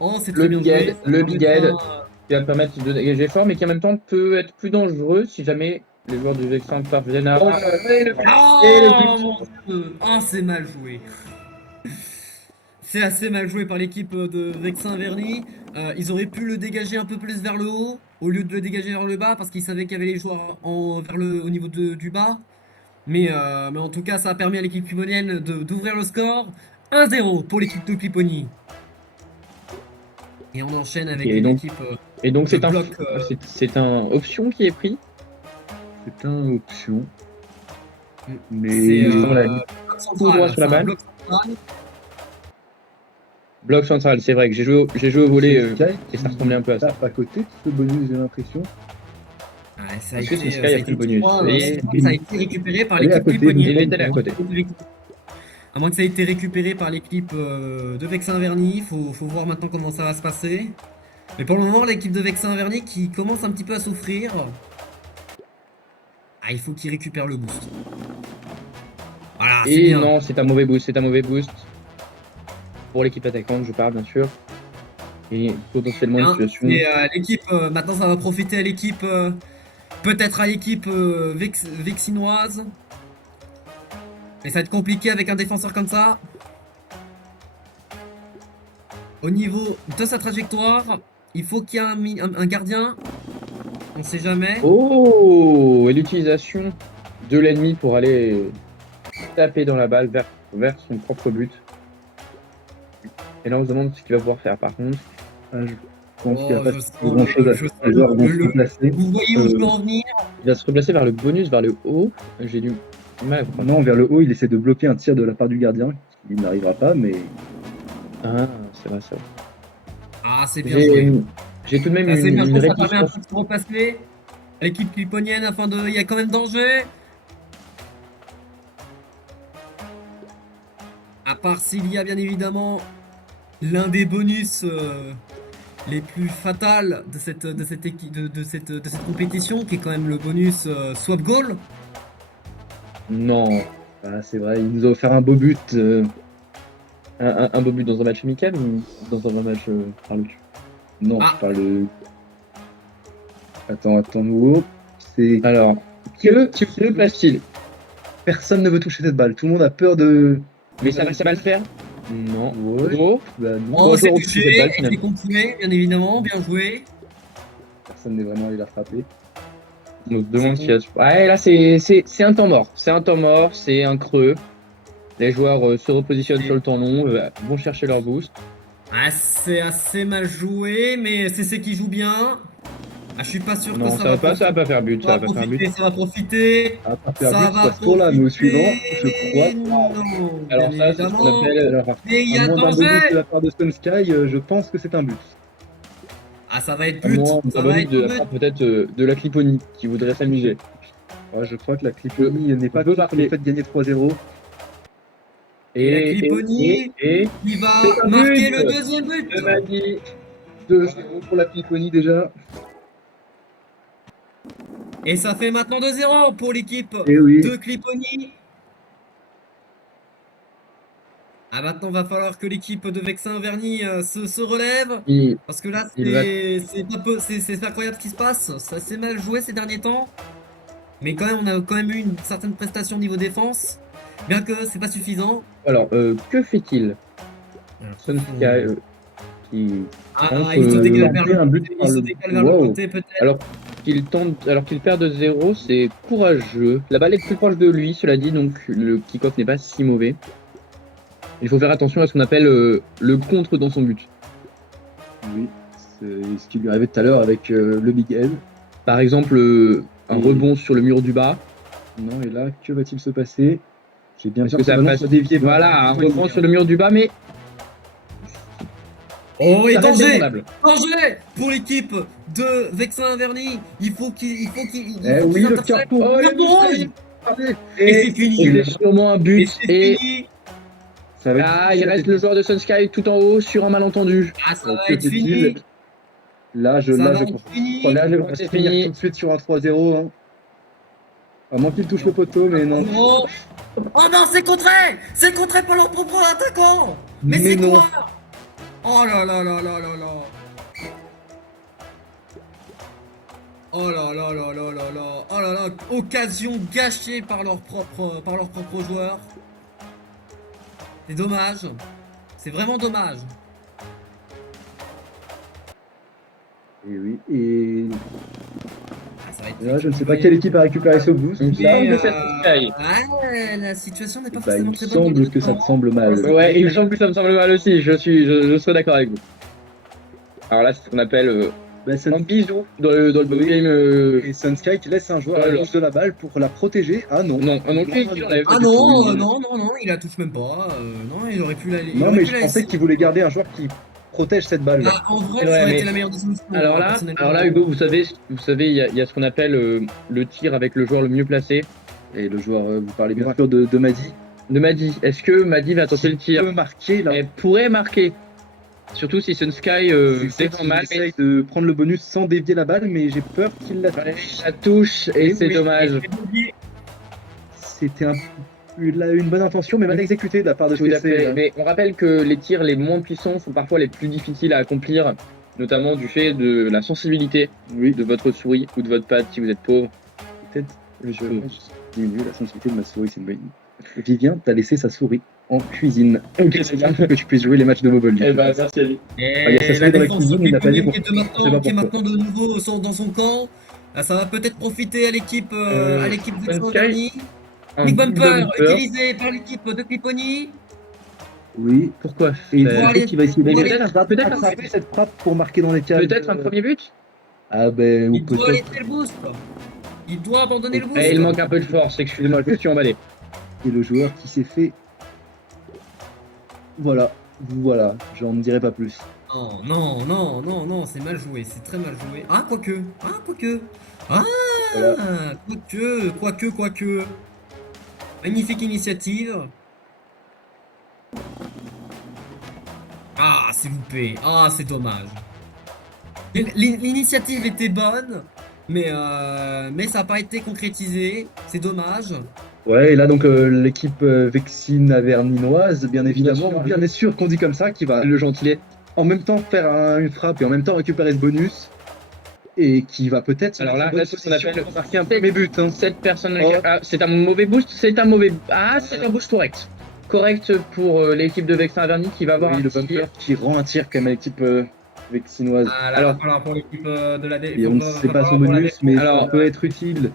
Oh, c'est très Le bien Big joué. Head, Ça le Big permettra, Head qui va permettre de dégager fort, mais qui en même temps peut être plus dangereux si jamais les joueurs du Vexin parviennent à. Et le Oh but. mon dieu! Ah, c'est mal joué. C'est assez mal joué par l'équipe de Vexin-Verny. Ils auraient pu le dégager un peu plus vers le haut, au lieu de le dégager vers le bas, parce qu'ils savaient qu'il y avait les joueurs au niveau du bas. Mais en tout cas, ça a permis à l'équipe cliponienne d'ouvrir le score. 1-0 pour l'équipe de Clipony. Et on enchaîne avec Et une donc, équipe et donc de c'est un, bloc. c'est un option qui est pris. C'est un option. C'est Mais Voilà, bloc tout droit central. sur C'est la un balle. bloc central. Bloc central, c'est vrai que j'ai joué au volet Sky et ça ressemblait un peu à ça. tape à côté de ce bonus, j'ai l'impression. Ouais, ça a Ensuite, été, Sky ça a a pris été le bonus. je crois que ça a été récupéré par Elle est à l'équipe côté, Cliponienne. Il est allé à côté. À moins que ça ait été récupéré par l'équipe de Vexin-Verny, faut voir maintenant comment ça va se passer. Mais pour le moment, l'équipe de Vexin-Verny qui commence un petit peu à souffrir. Ah, il faut qu'il récupère le boost. Voilà, c'est Et bien. non, c'est un mauvais boost, c'est un mauvais boost. Pour l'équipe attaquante, je parle bien sûr. Et potentiellement une Bien. situation. Et l'équipe, maintenant ça va profiter à l'équipe, peut-être à l'équipe vexinoise. Mais ça va être compliqué avec un défenseur comme ça. Au niveau de sa trajectoire, il faut qu'il y ait un gardien. On sait jamais. Oh! Et l'utilisation de l'ennemi pour aller taper dans la balle vers son propre but. Et là, on se demande ce qu'il va pouvoir faire par contre. Je pense qu'il n'y a Oh, pas je sens grand chose à faire. Les joueurs vont se replacer. Vous voyez où je veux en venir? Il va se replacer vers le bonus, vers le haut. J'ai du mal à comprendre. Non, vers le haut, il essaie de bloquer un tir de la part du gardien. Il n'arrivera pas, mais Ah, c'est vrai, ça. Ah, c'est bien joué. J'ai tout de même Ça, c'est bien une joué, ça permet un réticence. peu de se repasser. L'équipe cliponienne afin de. Il y a quand même danger. À part s'il y a bien évidemment l'un des bonus les plus fatals de cette compétition, qui est quand même le bonus swap goal. Non. ah, c'est vrai, il nous a offert un beau but. Un beau but dans un match amical ou dans un match par le cul? Non, Ah. je parle. Attends, nouveau. C'est. Alors, que passe-t-il? Personne ne veut toucher cette balle. Tout le monde a peur de. Mais ça va le faire? Non. Ouais. Oh, Bah, non, Oh, c'est joueurs ont touché cette touché, balle, et finalement. c'est continué, bien évidemment, bien joué. personne n'est vraiment allé la frapper. on se demande s'il y a. Ouais, là, c'est un temps mort. C'est un temps mort, c'est un creux. Les joueurs se repositionnent sur le temps long, vont chercher leur boost. Ah, c'est assez mal joué, mais c'est qui joue bien. Ah, je suis pas sûr Non, que ça va ça va pas faire but. Ça va pas faire but. ça va profiter. Ah, pas faire Ça but, va pas ce tour-là, mais au suivant, je crois. Non, Alors, bien ça, c'est ce qu'on évidemment. appelle. Alors, Mais il y à a moins d'un beau but danger. de la part de Stone Sky, je pense que c'est un but. Ah, ça va être À but. moins Ça d'un va bonus être de la but. part peut-être de la Cliponie qui voudrait s'amuser. Ouais, je crois que la Cliponie n'est pas peut contre marquer. le fait de gagner 3-0. Et la Cliponie, et il va c'est un marquer but le deuxième but. de Magui. 2-0 pour la Cliponie déjà. Et ça fait maintenant 2-0 pour l'équipe Et oui. de Clipony. Ah, maintenant va falloir que l'équipe de Vexin-Verny se relève. Il- Parce que là, il va- c'est incroyable ce qui se passe. Ça s'est mal joué ces derniers temps. Mais quand même, on a quand même eu une certaine prestation au niveau défense. Bien que c'est pas suffisant. Alors, que fait-il? Sun Sky, qui Ah, tente, il se décale vers un le but côté, par il se le- décale vers le Wow. côté peut-être. alors qu'il perd de 0, c'est courageux. La balle est plus proche de lui, cela dit, donc le kick-off n'est pas si mauvais. Il faut faire attention à ce qu'on appelle le contre dans son but. Oui, c'est ce qui lui arrivait tout à l'heure avec le Big Head. Par exemple, un Et- rebond sur le mur du bas. Non, et là, que va-t-il se passer? J'ai bien Est-ce peur que que ça le ballon passe soit dévié. Voilà, un rebond sur le mur du bas, mais Oh, et ça reste danger! défendable. Danger pour l'équipe de Vexin-Verny. Il faut qu'il Eh oui, le interceptent. carton. Oh, le Carton rouge. but. Et c'est fini. C'est sûrement un Et but. c'est Et fini. Ça va être ah, il reste le joueur de Sunsky tout en haut sur un malentendu. Ah, ça Donc, va que être fait-il? fini. Là, je Ça va crois être fini. là, je Donc, crois que c'est c'est finir fini. tout de suite sur un 3-0. Hein. À moins qu'il touche le poteau, mais non. Oh, oh non, c'est contré. C'est contré par leur propre attaquant. Mais c'est non. quoi? Oh là là là là là là. Oh là là là là là là. Oh là là. Occasion gâchée par leur propre joueur. C'est dommage. C'est vraiment dommage. Et oui, et Ah, ça va être là, je ne sais pas équilibré. quelle équipe a récupéré ce boost. Il me Là, semble que c'est Sky. Ouais, la situation n'est pas bah, il forcément me très bonne. pour semble les que ça te Spurs. semble mal. Ouais, il me semble que ça me semble mal aussi. Je serais d'accord avec vous. Alors là, c'est ce qu'on appelle Bah, un bisou dans le board game. Et Sunsky qui laisse un joueur à Alors. gauche de la balle pour la protéger. Ah non. Non, un autre qui enlève. Ah non, non, non, non, il la touche même pas. Non, il aurait pu la. Il Non, aurait mais pu je la pensais laisser. qu'il voulait garder un joueur qui protège cette balle. Ah, en vrai, Ouais, ça aurait mais- été la meilleure des solutions. Alors là, Hugo, vous savez, il y a ce qu'on appelle le tir avec le joueur le mieux placé. Et le joueur, vous parlez bien sûr de Madi. De Madi. Est-ce que Madi va tenter le Il tir? peut marquer là. Elle pourrait marquer. Surtout si Sunsky défend Il mal. essaye de prendre le bonus sans dévier la balle, mais j'ai peur qu'il la Ouais, touche. ça touche et Et c'est oui. dommage. C'était une bonne intention, mais mal exécutée de la part de Tout à TC. fait. Mais on rappelle que les tirs les moins puissants sont parfois les plus difficiles à accomplir, notamment du fait de la sensibilité Oui, de votre souris ou de votre pad si vous êtes pauvre. peut-être je diminuer la sensibilité de ma souris, c'est une bonne idée. Vivien t'a laissé sa souris en cuisine. Ok, c'est bien. Pour que tu puisses jouer les matchs de Mobile. Eh ben, merci à lui. il y a sa Et souris la dans la défense cuisine, il n'a pas dit qui est pourquoi. Je sais pas qui est pourquoi. maintenant de nouveau dans son camp. Là, ça va peut-être profiter à l'équipe de Sunsky. Saint-Verny. Un Big Bumper, bumper. utilisé par l'équipe de Cliponi. Oui. Pourquoi Et il faire aller- qui va essayer pour de aller- peut-être attraper cette frappe pour marquer dans les cages. Peut-être un premier but. Ah ben, ou Il doit peut-être. laisser le boost. Il doit abandonner le boost. Eh, il manque un peu de force, excusez-moi, je me suis emballé. Et le joueur qui s'est fait. Voilà, j'en dirai pas plus. Non, non, non, non, non, c'est mal joué, c'est très mal joué. Ah, quoique. Ah, Voilà. quoique. Magnifique initiative. Ah, c'est loupé. Ah, c'est dommage. L'initiative était bonne, mais ça n'a pas été concrétisé. C'est dommage. Ouais, et là donc l'équipe Vexine Averninoise, bien évidemment, Bien bien sûr qu'on dit comme ça, qui va Le gentilé. en même temps faire une frappe et en même temps récupérer ce bonus. Et qui va peut-être. Alors là, c'est ce qu'on appelle marquer un premier but. Hein. Cette personne Oh. ah, c'est un mauvais boost, c'est un mauvais. Ah, c'est un boost correct. Correct pour l'équipe de Vexin Averny qui va avoir Oui, un le tir. bumper qui rend un tir quand même à l'équipe vexinoise. Alors, voilà, pour l'équipe de la Et on ne sait pas son bonus, mais Alors, ça peut être utile.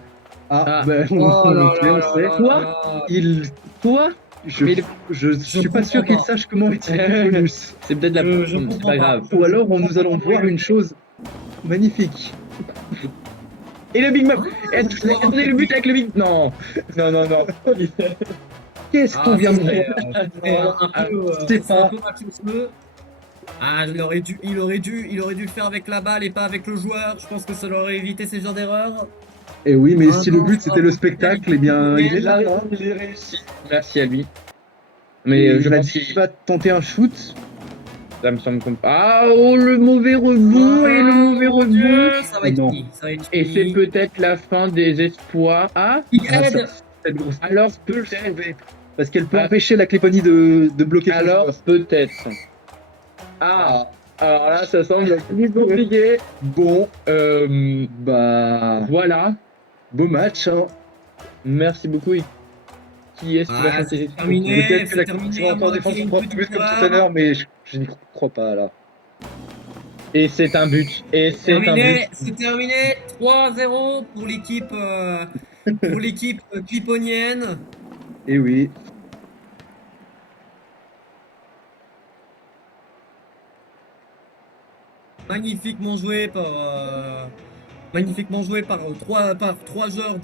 Ah. Ben, Oh on là sait, là on là sait. là Quoi là. Il. Quoi Je, Mais je suis pas comprends sûr qu'il pas. sache comment utiliser le bonus. C'est peut-être la Je c'est comprends pas pas. grave. Ou alors nous allons voir une chose magnifique. Et le Big Mom Ah, Attendez le but avec le Big. Non. Non. Qu'est-ce qu'on vient de voir c'est un peu, c'est c'est un pas- peu mafieux. Ah, il aurait dû le faire avec la balle et pas avec le joueur. Je pense que ça leur aurait évité ce genre d'erreur. Et oui, mais Ah si non, le but ça c'était va. le spectacle, eh bien il est là. Hein. Il est réussi. Merci à lui. Mais Et je il a pense dit qu'il qu'il va tenter un shoot. ça me semble comme. Ah, oh, le mauvais rebond et le mauvais rebond. Ça va être Non. fini. Ça va être Et c'est fini. peut-être la fin des espoirs. Ah, Il Ah, aide. cette grosse alors peut le peut-être. sauver. Parce qu'elle peut Ah. empêcher la Cléponie de bloquer son Alors joueur. peut-être. Ah, alors là, ça semble plus compliqué. Bon, Euh, bah, voilà. beau match. Hein. Merci beaucoup. Et qui est-ce qui va Ah, chanter c'est terminé. Peut-être que la C'est terminé, Cléponie va à encore moins défendre qu'il y son ait une propre petite but comme tout erreur. à l'heure, mais je n'y crois pas là. Et c'est un but. Et c'est un Terminé, but. c'est terminé. 3-0 pour l'équipe cliponienne. Et oui. Magnifiquement joué par trois joueurs